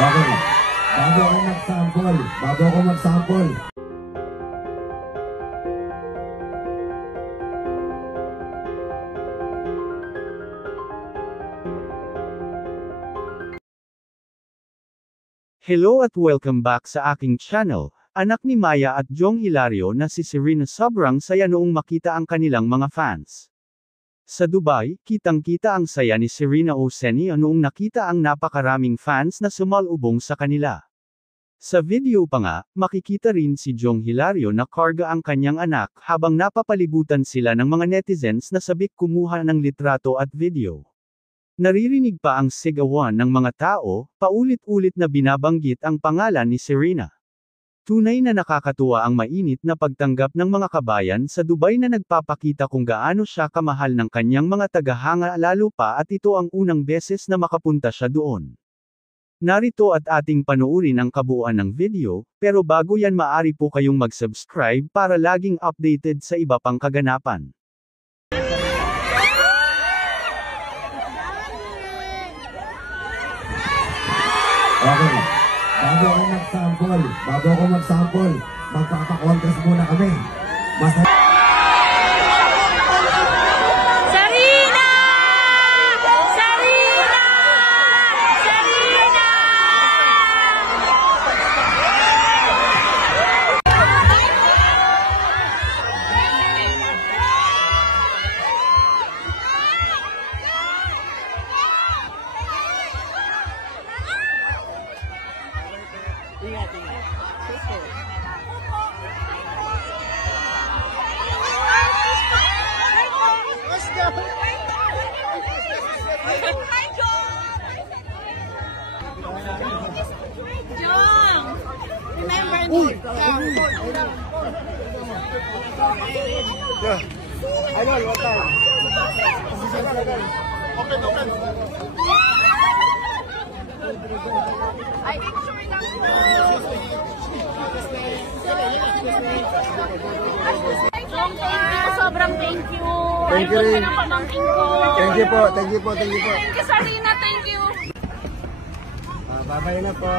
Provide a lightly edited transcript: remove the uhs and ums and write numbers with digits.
Okay. Bago ako mag-sample. Hello at welcome back sa aking channel, anak ni Maya at Jong Hilario na si Serena. Sobrang saya noong makita ang kanilang mga fans. Sa Dubai, kitang-kita ang saya ni Serena Osenio noong nakita ang napakaraming fans na sumalubong sa kanila. Sa video pa nga, makikita rin si Jong Hilario na karga ang kanyang anak habang napapalibutan sila ng mga netizens na sabik kumuha ng litrato at video. Naririnig pa ang sigawan ng mga tao, paulit-ulit na binabanggit ang pangalan ni Serena. Tunay na nakakatuwa ang mainit na pagtanggap ng mga kabayan sa Dubai na nagpapakita kung gaano siya kamahal ng kanyang mga tagahanga, lalo pa at ito ang unang beses na makapunta siya doon. Narito at ating panoorin ang kabuuan ng video, pero bago yan maaari po kayong mag-subscribe para laging updated sa iba pang kaganapan. Okay. Bago ako mag-sample, magpapa-contest muna kami. Serena! Serena! Serena! Ingat. Let's go. Hi, Jong. Remember me. Idol, what time? Open. I picture lang. Jong, thank you. Sobrang thank you. Thank you rin. Thank you po. Thank you, Serena. Thank you. Bye-bye na po.